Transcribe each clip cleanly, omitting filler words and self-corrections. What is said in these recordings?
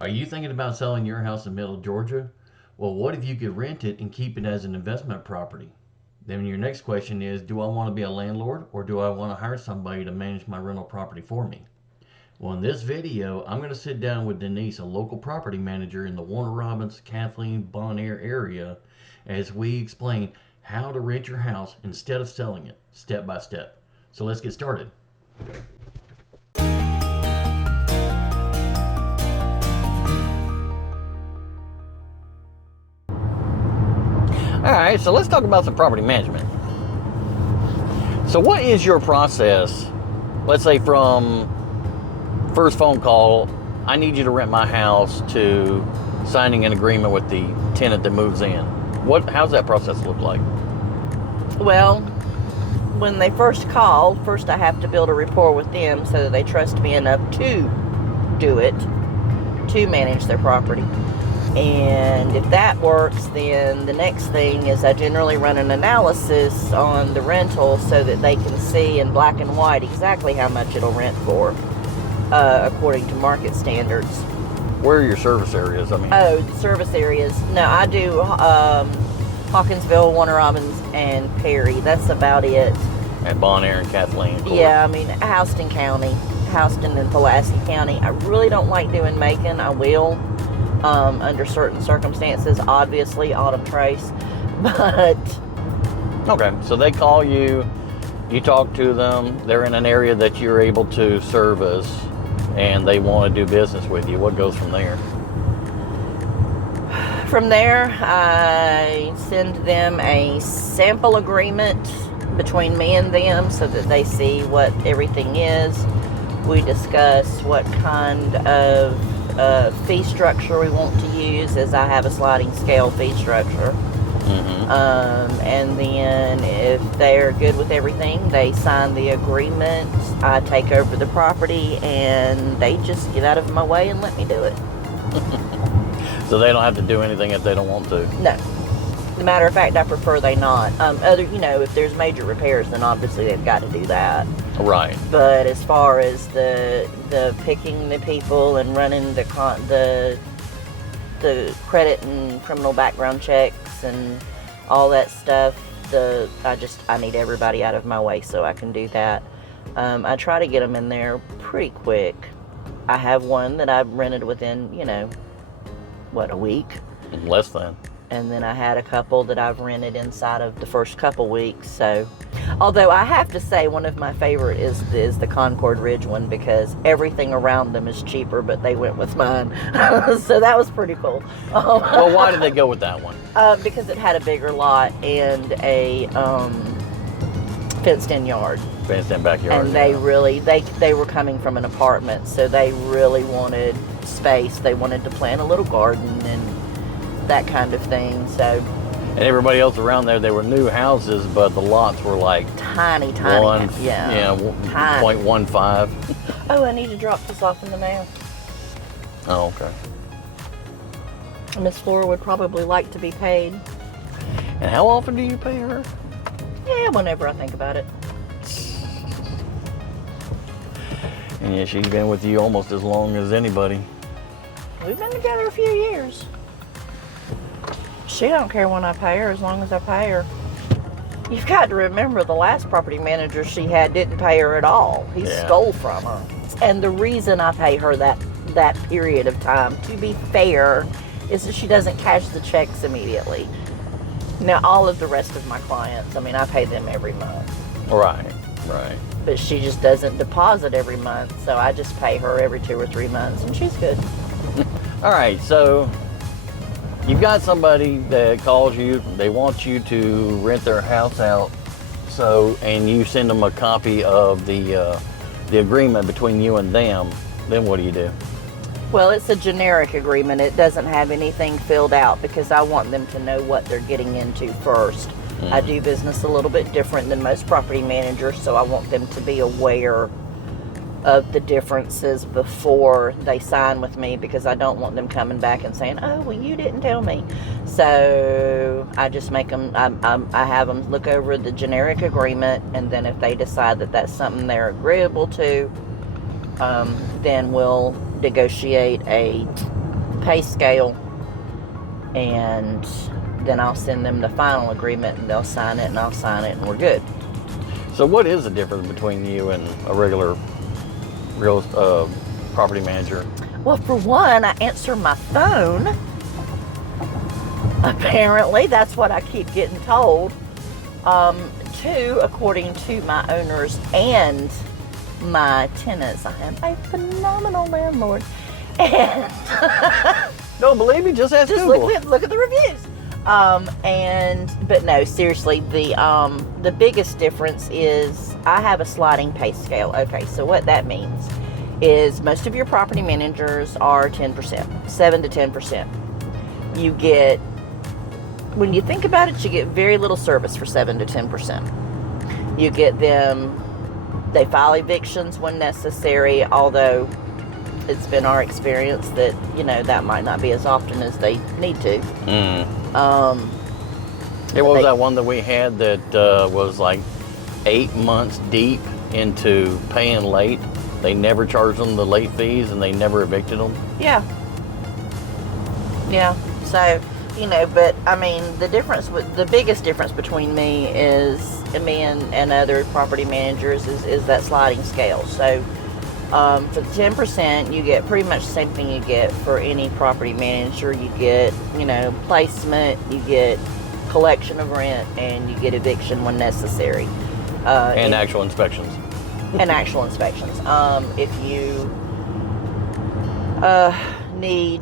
Are you thinking about selling your house in middle Georgia? Well, what if you could rent it and keep it as an investment property? Then your next question is, do I want to be a landlord or do I want to hire somebody to manage my rental property for me? Well, in this video, I'm going to sit down with Denise, a local property manager in the Warner Robins, Kathleen, Bonaire area, as we explain how to rent your house instead of selling it, step by step. So let's get started. All right, so let's talk about some property management. So what is your process, let's say from first phone call, I need you to rent my house, to signing an agreement with the tenant that moves in? How's that process look like? Well, when they first call, first I have to build a rapport with them so that they trust me enough to do it, to manage their property. And if that works, then the next thing is I generally run an analysis on the rental so that they can see in black and white exactly how much it'll rent for, according to market standards. Where are your service areas? The service areas. No, I do Hawkinsville, Warner Robins, and Perry. That's about it. And Bonaire and Kathleen, of course. Yeah, Houston County, Houston and Pulaski County. I really don't like doing Macon. I will, under certain circumstances, obviously, Autumn Trace. But okay, so they call you, you talk to them, they're in an area that you're able to service, and they want to do business with you. What goes from there? From there, I send them a sample agreement between me and them so that they see what everything is. We discuss what kind of fee structure we want to use, as I have a sliding scale fee structure. Mm-hmm. And then if they're good with everything, they sign the agreement. I take over the property and they just get out of my way and let me do it. So they don't have to do anything if they don't want to? No. As a matter of fact, I prefer they not. If there's major repairs, then obviously they've got to do that. Right. But as far as the picking the people and running the credit and criminal background checks and all that stuff, I need everybody out of my way so I can do that. I try to get them in there pretty quick. I have one that I've rented within, a week? Less than. And then I had a couple that I've rented inside of the first couple weeks. So, although I have to say one of my favorite is the Concord Ridge one, because everything around them is cheaper, but they went with mine. So that was pretty cool. Well, why did they go with that one? Because it had a bigger lot and a fenced-in yard. Fenced-in backyard. And they really, they were coming from an apartment, so they really wanted space. They wanted to plant a little garden and that kind of thing. So, and everybody else around there, they were new houses, but the lots were like tiny. 0.15. Oh, I need to drop this off in the mail. Oh, okay. Miss Flora would probably like to be paid. And how often do you pay her? Yeah, whenever I think about it. And yeah, she's been with you almost as long as anybody. We've been together a few years. She don't care when I pay her, as long as I pay her. You've got to remember, the last property manager she had didn't pay her at all. He stole from her. And the reason I pay her that period of time, to be fair, is that she doesn't cash the checks immediately. Now, all of the rest of my clients, I pay them every month. Right. But she just doesn't deposit every month, so I just pay her every 2 or 3 months, and she's good. All right, so you've got somebody that calls you, they want you to rent their house out, and you send them a copy of the agreement between you and them. Then what do you do? Well, it's a generic agreement. It doesn't have anything filled out because I want them to know what they're getting into first. Mm-hmm. I do business a little bit different than most property managers, so I want them to be aware of the differences before they sign with me, because I don't want them coming back and saying, oh, well, you didn't tell me. So I just make them, I have them look over the generic agreement, and then if they decide that that's something they're agreeable to, then we'll negotiate a pay scale, and then I'll send them the final agreement, and they'll sign it, and I'll sign it, and we're good. So what is the difference between you and a regular real property manager? Well, for one, I answer my phone. Apparently, that's what I keep getting told. Two, according to my owners and my tenants, I am a phenomenal landlord. And Don't believe me? Just ask just Google. look at the reviews. But no, seriously, the biggest difference is I have a sliding pay scale. Okay, so what that means is most of your property managers are 10%, 7 to 10%. You get, when you think about it, you get very little service for 7 to 10%. You get them, they file evictions when necessary, although it's been our experience that, that might not be as often as they need to. It was that one that we had that was like 8 months deep into paying late. They never charged them the late fees, and they never evicted them. Yeah. So, but I mean, the biggest difference between me and other property managers is that sliding scale. So, for the 10%, you get pretty much the same thing you get for any property manager. You get, placement, you get collection of rent, and you get eviction when necessary. And actual inspections. And actual inspections. If you need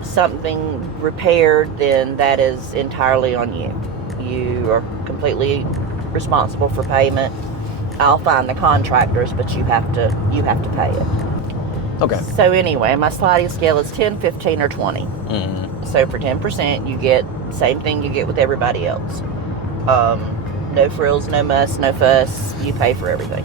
something repaired, then that is entirely on you. You are completely responsible for payment. I'll find the contractors, but you have to pay it. Okay. So anyway, my sliding scale is 10, 15, or 20. Mm-hmm. So for 10%, you get same thing you get with everybody else. No frills, no muss, no fuss. You pay for everything.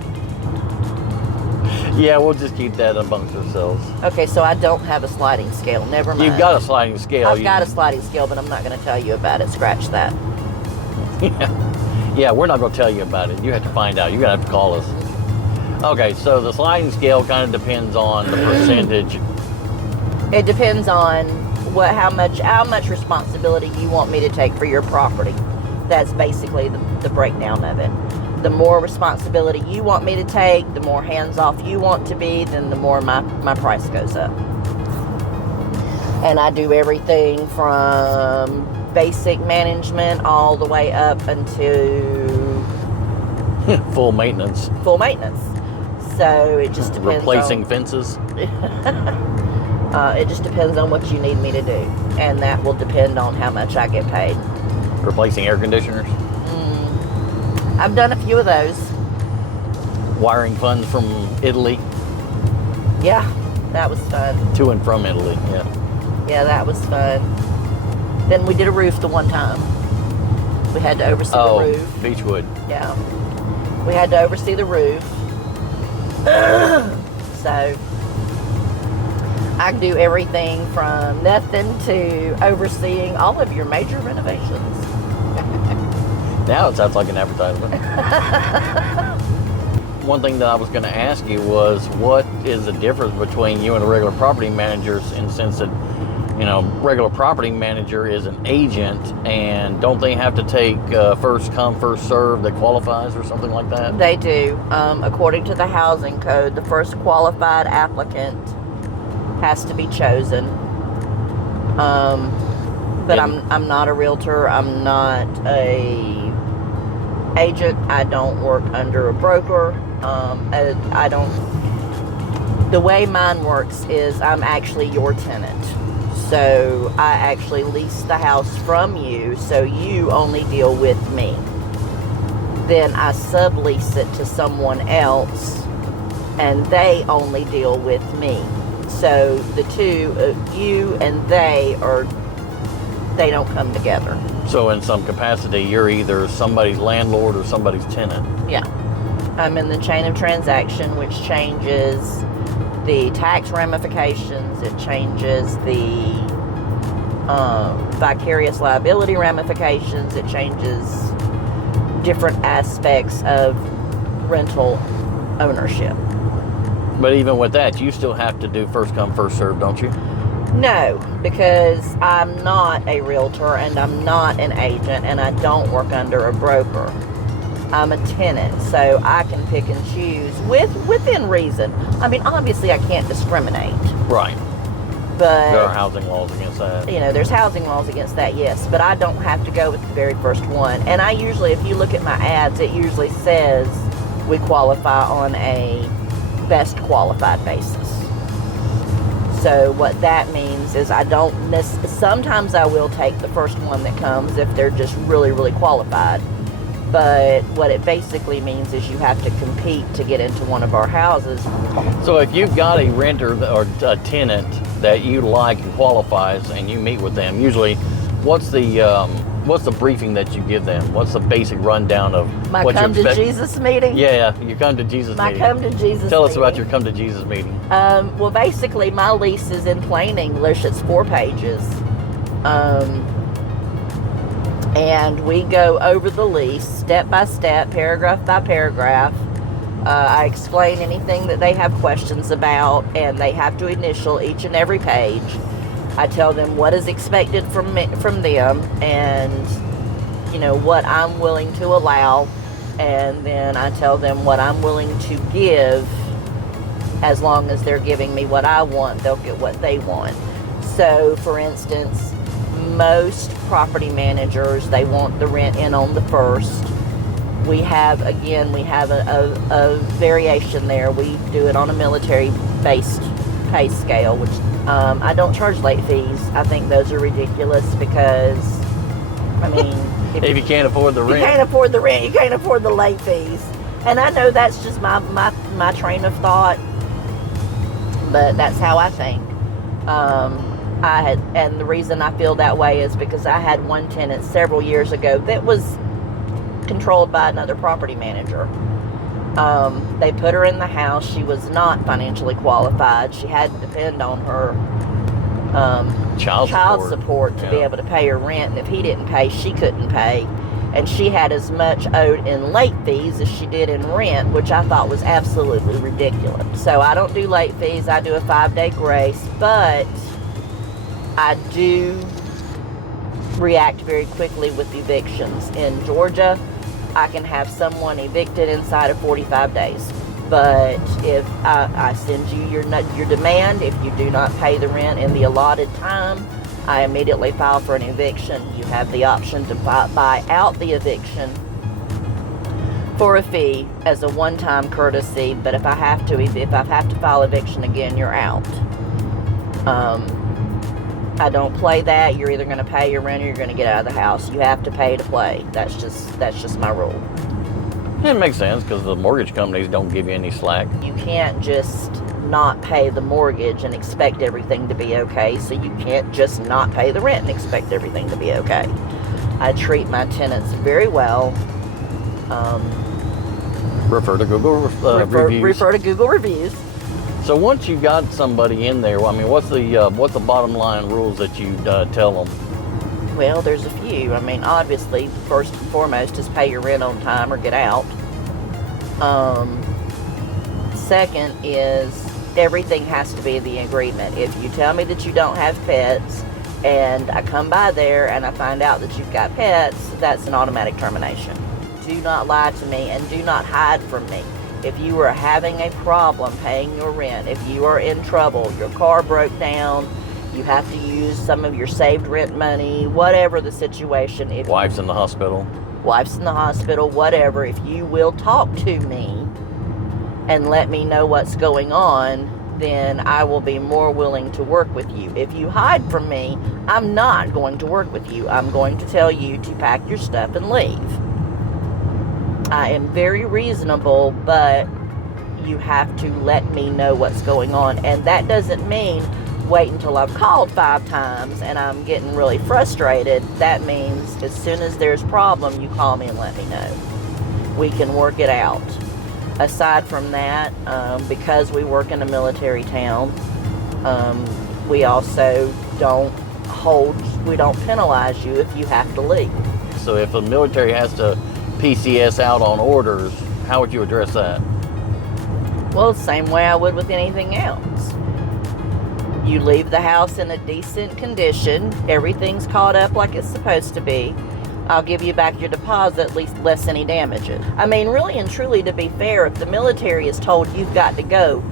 Yeah, we'll just keep that amongst ourselves. Okay, so I don't have a sliding scale. Never mind. You've got a sliding scale. I've got a sliding scale, but I'm not going to tell you about it. Scratch that. Yeah, we're not going to tell you about it. You have to find out. You're going to have to call us. Okay, so the sliding scale kind of depends on the percentage. It depends on how much responsibility you want me to take for your property. That's basically the breakdown of it. The more responsibility you want me to take, the more hands-off you want to be, then the more my price goes up. And I do everything from basic management all the way up into full maintenance. Full maintenance. So it just depends. Replacing fences. It just depends on what you need me to do, and that will depend on how much I get paid. Replacing air conditioners. I've done a few of those. Wiring funds from Italy. Yeah, that was fun. To and from Italy, yeah. Yeah, that was fun. Then we did a roof the one time. We had to oversee the roof. Beechwood. Yeah. We had to oversee the roof. So, I do everything from nothing to overseeing all of your major renovations. Now it sounds like an advertisement. One thing that I was going to ask you was, what is the difference between you and a regular property managers, in the sense that, regular property manager is an agent, and don't they have to take first come, first serve that qualifies or something like that? They do. According to the housing code, the first qualified applicant has to be chosen. But I'm not a realtor. I'm not a agent. I don't work under a broker. I don't. The way mine works is I'm actually your tenant. So I actually lease the house from you, so you only deal with me. Then I sublease it to someone else, and they only deal with me. So the two, you and they don't come together. So in some capacity, you're either somebody's landlord or somebody's tenant. Yeah. I'm in the chain of transaction, which changes the tax ramifications. It changes the vicarious liability ramifications. It changes different aspects of rental ownership. But even with that, you still have to do first come, first serve, don't you? No, because I'm not a realtor and I'm not an agent and I don't work under a broker. I'm a tenant, so I can pick and choose within reason. I mean, obviously I can't discriminate. Right. But There are housing laws against that. there's housing laws against that, yes, but I don't have to go with the very first one. And I usually, if you look at my ads, it usually says we qualify on a best qualified basis. So what that means is sometimes I will take the first one that comes if they're just really, really qualified. But what it basically means is you have to compete to get into one of our houses. So if you've got a renter or a tenant that you like and qualifies and you meet with them, usually what's the briefing that you give them? What's the basic rundown of My what you come to expect? Jesus meeting? Yeah, you come to Jesus My meeting. come to Jesus Tell us meeting. about your come to Jesus meeting. Well, basically, my lease is in plain English. It's 4 pages. And we go over the lease step by step, paragraph by paragraph. I explain anything that they have questions about, and they have to initial each and every page. I tell them what is expected from them, and what I'm willing to allow, and then I tell them what I'm willing to give. As long as they're giving me what I want, they'll get what they want. So, for instance, most property managers, they want the rent in on the first. We have a variation there. We do it on a military-based pay scale, which I don't charge late fees. I think those are ridiculous because, I mean, If you can't afford the you rent. can't afford the rent, you can't afford the late fees. And I know that's just my train of thought, but that's how I think. And the reason I feel that way is because I had one tenant several years ago that was controlled by another property manager. They put her in the house. She was not financially qualified. She had to depend on her child support to be able to pay her rent. And if he didn't pay, she couldn't pay. And she had as much owed in late fees as she did in rent, which I thought was absolutely ridiculous. So I don't do late fees. I do a 5-day grace, but I do react very quickly with evictions. In Georgia, I can have someone evicted inside of 45 days. But if I send you your demand, if you do not pay the rent in the allotted time, I immediately file for an eviction. You have the option to buy out the eviction for a fee as a one-time courtesy. But if I have to file eviction again, you're out. I don't play that. You're either going to pay your rent or you're going to get out of the house. You have to pay to play. That's just my rule. It makes sense because the mortgage companies don't give you any slack. You can't just not pay the mortgage and expect everything to be okay. So you can't just not pay the rent and expect everything to be okay. I treat my tenants very well. Refer to Google reviews. Refer to Google reviews. So once you got somebody in there, I mean, what's the bottom line rules that you tell them? Well, there's a few. I mean, obviously, first and foremost is pay your rent on time or get out. Second is everything has to be the agreement. If you tell me that you don't have pets and I come by there and I find out that you've got pets, that's an automatic termination. Do not lie to me and do not hide from me. If you are having a problem paying your rent, if you are in trouble, your car broke down, you have to use some of your saved rent money, whatever the situation. If Wife's in the hospital. Wife's in the hospital, whatever. If you will talk to me and let me know what's going on, then I will be more willing to work with you. If you hide from me, I'm not going to work with you. I'm going to tell you to pack your stuff and leave. I am very reasonable, but you have to let me know what's going on. And that doesn't mean wait until I've called 5 times and I'm getting really frustrated. That means as soon as there's a problem, you call me and let me know. We can work it out. Aside from that, because we work in a military town, we also don't penalize you if you have to leave. So if the military has to PCS out on orders, how would you address that? Well, the same way I would with anything else. You leave the house in a decent condition. Everything's caught up like it's supposed to be. I'll give you back your deposit, at least less any damages. I mean, really and truly, to be fair, if the military is told you've got to go,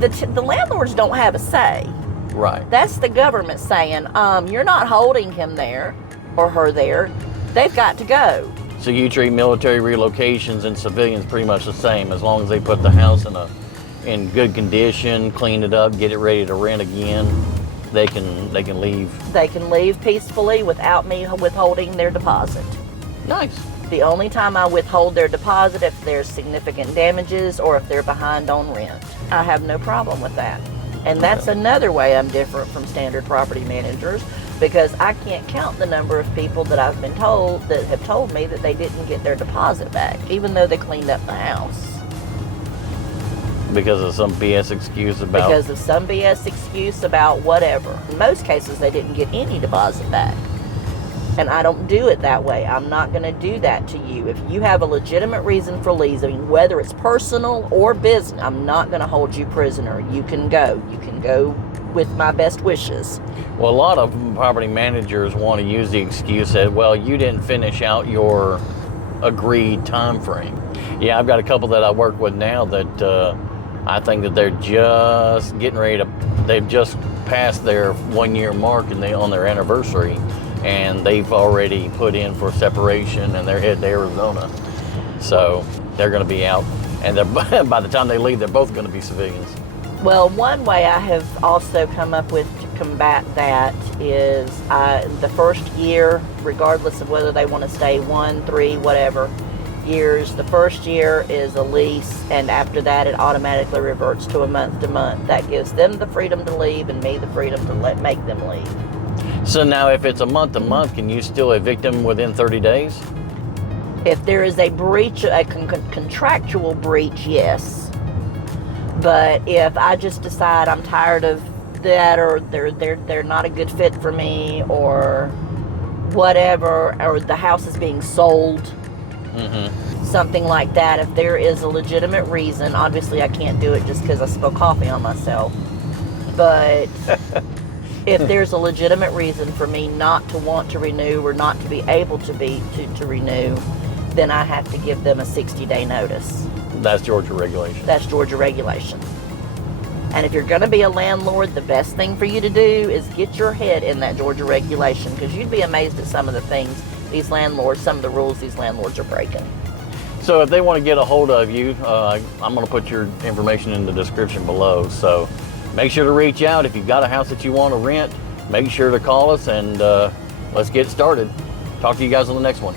the landlords don't have a say. Right. That's the government saying, you're not holding him there or her there. They've got to go. So you treat military relocations and civilians pretty much the same, as long as they put the house in good condition, clean it up, get it ready to rent again. They can leave. They can leave peacefully without me withholding their deposit. Nice. The only time I withhold their deposit if there's significant damages or if they're behind on rent. I have no problem with that. And that's another way I'm different from standard property managers, because I can't count the number of people that I've been told that have told me that they didn't get their deposit back, even though they cleaned up the house. Because of some BS excuse about... Because of some BS excuse about whatever. In most cases, they didn't get any deposit back. And I don't do it that way. I'm not going to do that to you. If you have a legitimate reason for leaving, whether it's personal or business, I'm not going to hold you prisoner. You can go. You can go with my best wishes. Well, a lot of property managers want to use the excuse that, well, you didn't finish out your agreed time frame. Yeah, I've got a couple that I work with now that I think that they're just getting ready to, they've just passed their 1 year mark and on their anniversary, and they've already put in for separation and they're headed to Arizona. So they're going to be out, and by the time they leave, they're both going to be civilians. Well, one way I have also come up with to combat that is the first year, regardless of whether they want to stay 1, 3, whatever years, the first year is a lease, and after that it automatically reverts to a month to month. That gives them the freedom to leave and me the freedom to make them leave. So now if it's a month to month, can you still evict them within 30 days? If there is a breach, a contractual breach, yes. But if I just decide I'm tired of that, or they're not a good fit for me, or whatever, or the house is being sold, something like that, if there is a legitimate reason, obviously I can't do it just because I spill coffee on myself, but if there's a legitimate reason for me not to want to renew or not to be able to renew, then I have to give them a 60-day notice. That's Georgia regulation. That's Georgia regulation. And if you're going to be a landlord, the best thing for you to do is get your head in that Georgia regulation, because you'd be amazed at some of the things these landlords, some of the rules these landlords are breaking. So if they want to get a hold of you, I'm going to put your information in the description below. So make sure to reach out. If you've got a house that you want to rent, make sure to call us, and let's get started. Talk to you guys on the next one.